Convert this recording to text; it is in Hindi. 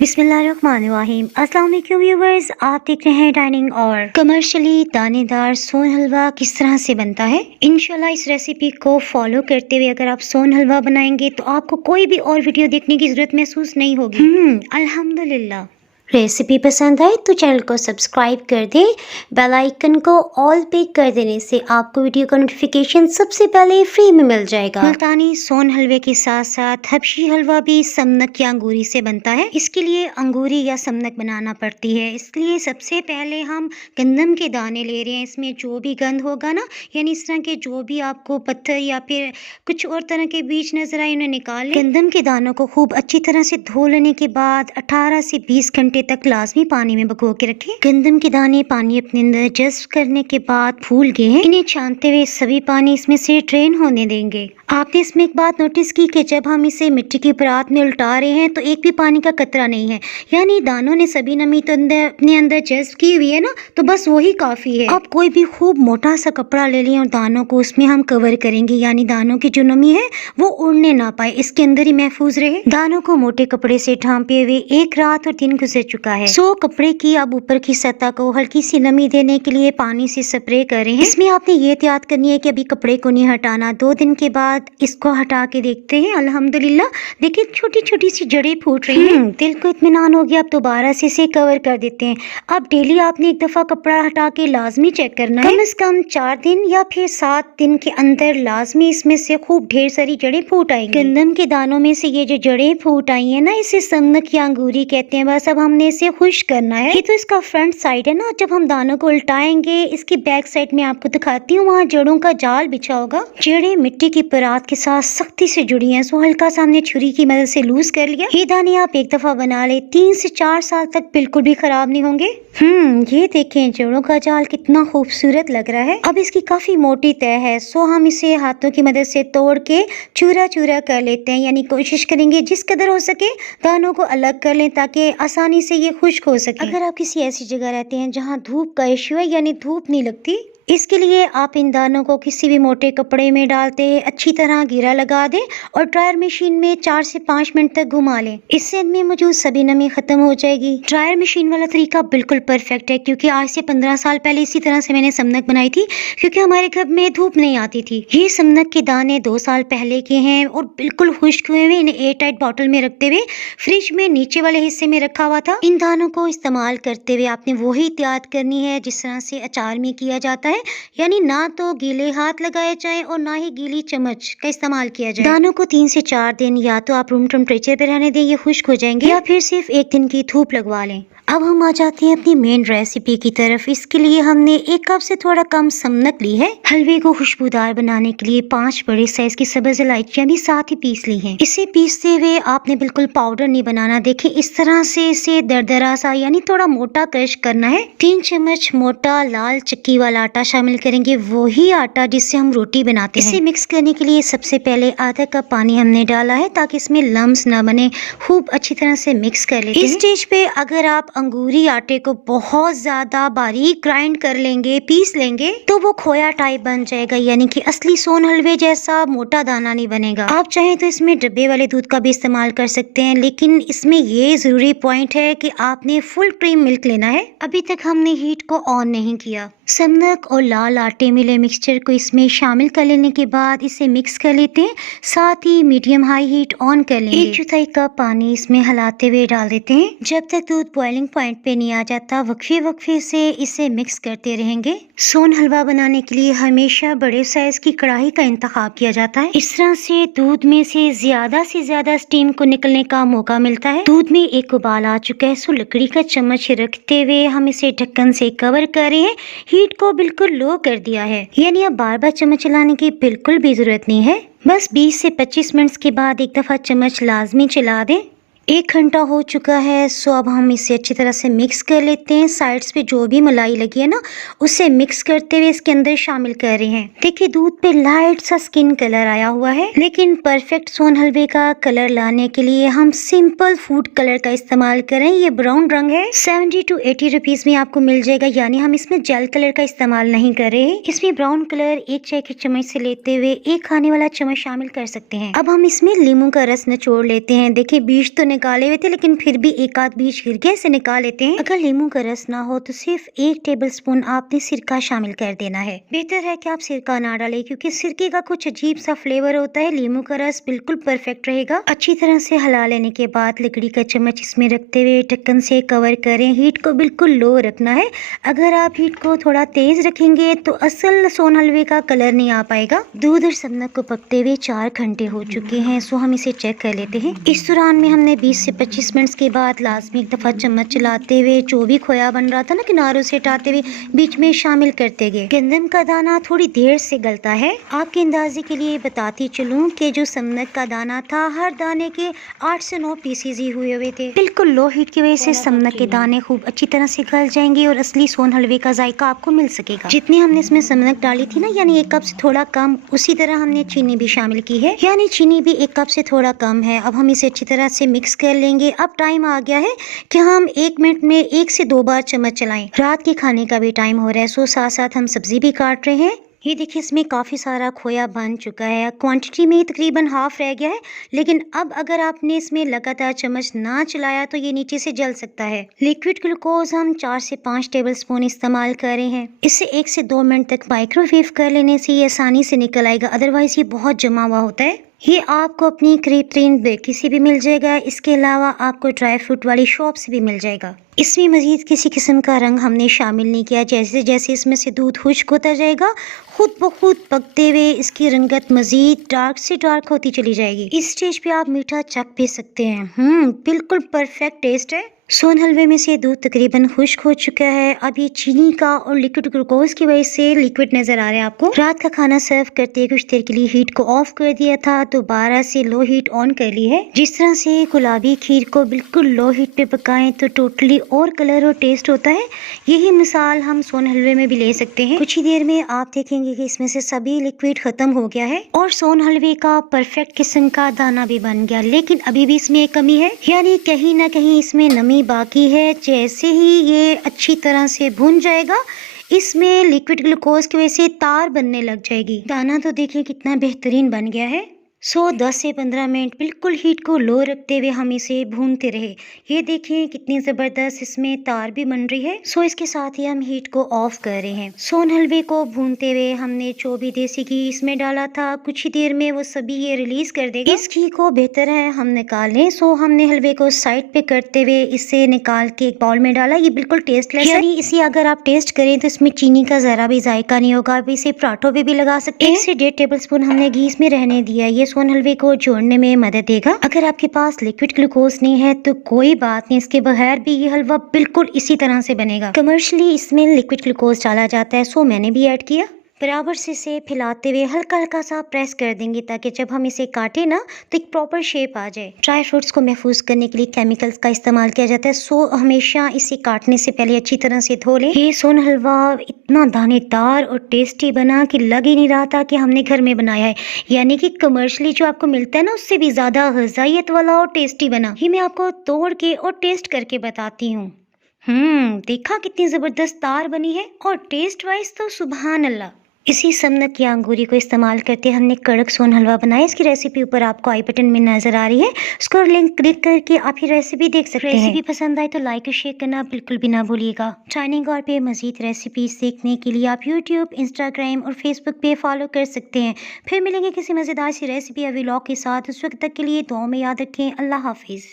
बिस्मिल्लाहिर्रहमानिर्रहीम। अस्सलाम वालेकुम व्यूवर्स, आप देख रहे हैं डाइनिंग और कमर्शियली दानेदार सोन हलवा किस तरह से बनता है। इंशाल्लाह इस रेसिपी को फॉलो करते हुए अगर आप सोन हलवा बनाएंगे तो आपको कोई भी और वीडियो देखने की जरूरत महसूस नहीं होगी। अल्हम्दुलिल्लाह। रेसिपी पसंद आए तो चैनल को सब्सक्राइब कर दें। बेल आइकन को ऑल पे कर देने से आपको वीडियो का नोटिफिकेशन सबसे पहले फ्री में मिल जाएगा। मुल्तानी सोन हलवे के साथ साथ हबशी हलवा भी समनक या अंगूरी से बनता है। इसके लिए अंगूरी या समनक बनाना पड़ती है। इसलिए सबसे पहले हम गंदम के दाने ले रहे हैं। इसमें जो भी गंद होगा ना, यानी इस तरह के जो भी आपको पत्थर या फिर कुछ और तरह के बीज नजर आए, उन्हें निकाल लें। गंदम के दानों को खूब अच्छी तरह से धो लेने के बाद 18 से 20 घंटे तक लाजमी पानी में भिगो के रखें। गंदम के दाने पानी अपने अंदर जज्ब करने के बाद फूल गए हैं। इन्हें छानते हुए सभी पानी इसमें से ड्रेन होने देंगे। आपने इसमें एक बात नोटिस की कि जब हम इसे मिट्टी की परात में उल्टा रहे हैं तो एक भी पानी का कतरा नहीं है, यानी दानों ने सभी नमी तो अपने अंदर जज्ब की हुई है ना, तो बस वही काफी है। अब कोई भी खूब मोटा सा कपड़ा ले लें और दानों को उसमें हम कवर करेंगे, यानी दानों की जो नमी है वो उड़ने ना पाए, इसके अंदर ही महफूज रहे। दानों को मोटे कपड़े से ढांपे हुए 1 रात और दिन गुजर चुका है। कपड़े की अब ऊपर की सतह को हल्की सी नमी देने के लिए पानी से स्प्रे करें। इसमें आपने ये एहतियात करनी है कि अभी कपड़े को नहीं हटाना। 2 दिन के बाद इसको हटा के देखते हैं। अल्हम्दुलिल्लाह, देखिए छोटी छोटी सी जड़ें फूट रही हैं। दिल को इत्मीनान हो गया। अब दोबारा से इसे कवर कर देते हैं। अब डेली आपने एक दफा कपड़ा हटा के लाजमी चेक करना है। कम से कम 4 दिन या फिर 7 दिन के अंदर लाजमी इसमें से खूब ढेर सारी जड़ें फूट आएंगी। गंदम के दानों में से ये जो जड़ें फूट आई है ना, इसे समनक या अंगूरी कहते हैं। बस अब हमने इसे खुश्क करना है। ये तो इसका फ्रंट साइड है ना। जब हम दानों को उल्टाएंगे, इसकी बैक साइड में आपको दिखाती हूँ, वहाँ जड़ों का जाल बिछा होगा। जड़ें मिट्टी की परात के साथ सख्ती से जुड़ी हैं, सो हल्का सा हमने छुरी की मदद से लूज कर लिया। ये दाने आप एक दफा बना ले, 3 से 4 साल तक बिल्कुल भी खराब नहीं होंगे। ये देखें जड़ों का जाल कितना खूबसूरत लग रहा है। अब इसकी काफी मोटी तह है, सो हम इसे हाथों की मदद से तोड़ के चूरा चूरा कर लेते हैं, यानी कोशिश करेंगे जिस कदर हो सके दानों को अलग कर लें ताकि आसानी से ये खुश्क हो सके। अगर आप किसी ऐसी जगह रहते हैं जहाँ धूप का इश्यू है, यानी धूप नहीं लगती, इसके लिए आप इन दानों को किसी भी मोटे कपड़े में डालते अच्छी तरह घेरा लगा दें और ड्रायर मशीन में 4 से 5 मिनट तक घुमा लें। इससे इनमें मौजूद सभी नमी खत्म हो जाएगी। ड्रायर मशीन वाला तरीका बिल्कुल परफेक्ट है, क्योंकि आज से 15 साल पहले इसी तरह से मैंने समनक बनाई थी, क्योंकि हमारे घर में धूप नहीं आती थी। ये समनक के दाने 2 साल पहले के हैं और बिल्कुल खुश्क हुए हुए। इन्हें एयर टाइट बॉटल में रखते हुए फ्रिज में नीचे वाले हिस्से में रखा हुआ था। इन दानों को इस्तेमाल करते हुए आपने वही एहतियात करनी है जिस तरह से अचार में किया जाता है, यानी ना तो गीले हाथ लगाए जाएं और ना ही गीली चम्मच का इस्तेमाल किया जाए। दानों को 3 से 4 दिन या तो आप रूम टेम्परेचर पे रहने दें, ये खुश्क हो जाएंगे, या फिर सिर्फ 1 दिन की धूप लगवा लें। अब हम आ जाते हैं अपनी मेन रेसिपी की तरफ। इसके लिए हमने 1 कप से थोड़ा कम समनक ली है। हलवे को खुशबूदार बनाने के लिए 5 बड़े साइज की सब्ज इलायचियां भी साथ ही पीस ली हैं। इसे पीसते हुए आपने बिल्कुल पाउडर नहीं बनाना। देखिए इस तरह से इसे दरदरा सा, यानी थोड़ा मोटा क्रश करना है। 3 चम्मच मोटा लाल चक्की वाला आटा शामिल करेंगे, वही आटा जिससे हम रोटी बनाते हैं। इसे मिक्स करने के लिए सबसे पहले आधा कप पानी हमने डाला है ताकि इसमें लम्स ना बने। खूब अच्छी तरह से मिक्स कर लेते हैं। इस स्टेज पे अगर आप अंगूरी आटे को बहुत ज्यादा बारीक ग्राइंड कर लेंगे, पीस लेंगे, तो वो खोया टाइप बन जाएगा, यानी कि असली सोन हलवे जैसा मोटा दाना नहीं बनेगा। आप चाहें तो इसमें डब्बे वाले दूध का भी इस्तेमाल कर सकते हैं, लेकिन इसमें ये जरूरी पॉइंट है कि आपने फुल क्रीम मिल्क लेना है। अभी तक हमने हीट को ऑन नहीं किया। समनक और लाल आटे मिले मिक्सचर को इसमें शामिल कर लेने के बाद इसे मिक्स कर लेते हैं। साथ ही मीडियम हाई हीट ऑन कर लेंगे। 1/4 कप पानी इसमें हिलाते हुए डाल देते हैं। जब तक दूध बॉइलिंग पॉइंट पे नहीं आ जाता, वक्फे से इसे मिक्स करते रहेंगे। सोन हलवा बनाने के लिए हमेशा बड़े साइज की कढ़ाई का इंतखाब किया जाता है। इस तरह से दूध में से ज्यादा स्टीम को निकलने का मौका मिलता है। दूध में एक उबाल आ चुका है, सो लकड़ी का चम्मच रखते हुए हम इसे ढक्कन से कवर कर रहे हैं। हीट को बिल्कुल लो कर दिया है, यानी अब बार बार चम्मच चलाने की बिल्कुल भी जरूरत नहीं है। बस 20 से 25 मिनट के बाद एक दफा चम्मच लाजमी चला दें। 1 घंटा हो चुका है, सो अब हम इसे अच्छी तरह से मिक्स कर लेते हैं। साइड्स पे जो भी मलाई लगी है ना, उसे मिक्स करते हुए इसके अंदर शामिल कर रहे हैं। देखिए दूध पे लाइट सा स्किन कलर आया हुआ है, लेकिन परफेक्ट सोन हलवे का कलर लाने के लिए हम सिंपल फूड कलर का इस्तेमाल करें। ये ब्राउन रंग है, 70 to 80 रुपीज में आपको मिल जाएगा, यानी हम इसमें जेल कलर का इस्तेमाल नहीं कर रहे। इसमें ब्राउन कलर 1 चाय की चम्मच से लेते हुए 1 खाने वाला चम्मच शामिल कर सकते हैं। अब हम इसमें नींबू का रस निचोड़ लेते हैं। देखिए बीज तो निकाले हुए थे, लेकिन फिर भी एक आध बीज गिर गया, इसे निकाल लेते हैं। अगर नींबू का रस ना हो तो सिर्फ 1 टेबलस्पून आपने सिरका शामिल कर देना है। बेहतर है कि आप सिरका ना डालें, क्योंकि सिरके का कुछ अजीब सा फ्लेवर होता है। नींबू का रस बिल्कुल परफेक्ट रहेगा। अच्छी तरह से हिला लेने के बाद लकड़ी का चम्मच इसमें रखते हुए ढक्कन से कवर करें। हीट को बिल्कुल लो रखना है। अगर आप हीट को थोड़ा तेज रखेंगे तो असल सोन हलवे का कलर नहीं आ पाएगा। दूध और सनक को पकते हुए 4 घंटे हो चुके हैं, सो हम इसे चेक कर लेते हैं। इस दौरान में हमने 20 से 25 मिनट के बाद लाजमी एक दफा चम्मच चलाते हुए जो भी खोया बन रहा था ना, किनारों से हटाते हुए बीच में शामिल करते गए। गंदम का दाना थोड़ी देर से गलता है। आपके अंदाजे के लिए बताती चलूं कि जो समनक का दाना था, हर दाने के 8 से 9 पीसेज ही हुए थे। बिल्कुल लो हीट की वजह से समनक के दाने खूब अच्छी तरह से गल जाएंगे और असली सोन हलवे का जायका आपको मिल सकेगा। जितनी हमने इसमें समनक डाली थी ना, यानी 1 कप से थोड़ा कम, उसी तरह हमने चीनी भी शामिल की है, यानी चीनी भी 1 कप से थोड़ा कम है। अब हम इसे अच्छी तरह से मिक्स कर लेंगे। अब टाइम आ गया है कि हम 1 मिनट में 1 से 2 बार चम्मच चलाएं। रात के खाने का भी टाइम हो रहा है, सो साथ साथ हम सब्जी भी काट रहे हैं। ये देखिए, इसमें काफ़ी सारा खोया बन चुका है। क्वांटिटी में तकरीबन हाफ रह गया है, लेकिन अब अगर आपने इसमें लगातार चम्मच ना चलाया तो ये नीचे से जल सकता है। लिक्विड ग्लूकोज हम 4 से 5 टेबलस्पून इस्तेमाल कर रहे हैं। इसे 1 से 2 मिनट तक माइक्रोवेव कर लेने से ये आसानी से निकल आएगा, अदरवाइज ये बहुत जमा हुआ होता है। ये आपको अपनी करीब तरीन बेकरी से भी मिल जाएगा। इसके अलावा आपको ड्राई फ्रूट वाली शॉप से भी मिल जाएगा। इसमें मजीद किसी किस्म का रंग हमने शामिल नहीं किया। जैसे जैसे इसमें से दूध खुश्क होता जाएगा, खुद ब खुद पकते हुए इसकी रंगत मजीद डार्क से डार्क होती चली जाएगी। इस स्टेज पे आप मीठा चख भी सकते हैं। बिल्कुल परफेक्ट टेस्ट है। सोन हलवे में से दूध तकरीबन खुश्क हो चुका है। अब ये चीनी का और लिक्विड ग्लूकोज की वजह से लिक्विड नजर आ रहा है आपको। रात का खाना सर्व करते कुछ देर के लिए हीट को ऑफ कर दिया था, दोबारा से लो हीट ऑन कर ली है। जिस तरह से गुलाबी खीर को बिल्कुल लो हीट पे पकाएं तो टोटली और कलर और टेस्ट होता है। यही मिसाल हम सोन हलवे में भी ले सकते हैं। कुछ ही देर में आप देखेंगे कि इसमें से सभी लिक्विड खत्म हो गया है और सोन हलवे का परफेक्ट किस्म का दाना भी बन गया। लेकिन अभी भी इसमें एक कमी है, यानी कहीं ना कहीं इसमें नमी बाकी है। जैसे ही ये अच्छी तरह से भुन जाएगा, इसमें लिक्विड ग्लूकोज की वजह से तार बनने लग जाएगी। दाना तो देखिए कितना बेहतरीन बन गया है। 10 से 15 मिनट बिल्कुल हीट को लो रखते हुए हम इसे भूनते रहे। ये देखिए कितनी ज़बरदस्त इसमें तार भी बन रही है। इसके साथ ही हम हीट को ऑफ कर रहे हैं। सोन हलवे को भूनते हुए हमने जो भी देसी घी इसमें डाला था, कुछ ही देर में वो सभी ये रिलीज कर देगा। इस घी को बेहतर है हम निकाल लें। हमने हलवे को साइड पे करते हुए इसे निकाल के एक बाउल में डाला। ये बिल्कुल टेस्टलेस है, यानी इसे अगर आप टेस्ट करें तो इसमें चीनी का जरा भी जायका नहीं होगा। आप इसे पराठों पे भी लगा सकते हैं। 1 से 1.5 टेबलस्पून हमने घी इसमें रहने दिया। ये सोन हलवे को जोड़ने में मदद देगा। अगर आपके पास लिक्विड ग्लूकोज नहीं है तो कोई बात नहीं, इसके बगैर भी ये हलवा बिल्कुल इसी तरह से बनेगा। कमर्शियली इसमें लिक्विड ग्लूकोज डाला जाता है, सो मैंने भी ऐड किया। बराबर से इसे फैलाते हुए हल्का हल्का सा प्रेस कर देंगे ताकि जब हम इसे काटे ना तो एक प्रॉपर शेप आ जाए। ड्राई फ्रूट्स को महफूज करने के लिए केमिकल्स का इस्तेमाल किया जाता है, सो हमेशा इसे काटने से पहले अच्छी तरह से धो लें। ये सोन हलवा इतना दानेदार और टेस्टी बना कि लग ही नहीं रहा था कि हमने घर में बनाया है। यानी कि कमर्शियली जो आपको मिलता है ना, उससे भी ज्यादा ग़िज़ाइयत वाला और टेस्टी बना। ये मैं आपको तोड़ के और टेस्ट करके बताती हूँ। देखा कितनी जबरदस्त तार बनी है और टेस्ट वाइज तो सुभान अल्लाह। इसी समनक या अंगूरी को इस्तेमाल करते हमने कड़क सोन हलवा बनाया। इसकी रेसिपी ऊपर आपको आई बटन में नजर आ रही है, उसको लिंक क्लिक करके आप ये रेसिपी देख सकते हैं। रेसिपी पसंद आए तो लाइक और शेयर करना बिल्कुल भी ना भूलिएगा। डाइनिंग हॉल पे मजीद रेसिपीज देखने के लिए आप यूट्यूब, इंस्टाग्राम और फेसबुक पे फॉलो कर सकते हैं। फिर मिलेंगे किसी मजेदार सी रेसिपी या व्लॉग के साथ। उस वक्त तक के लिए दुआ में याद रखें। अल्लाह हाफिज।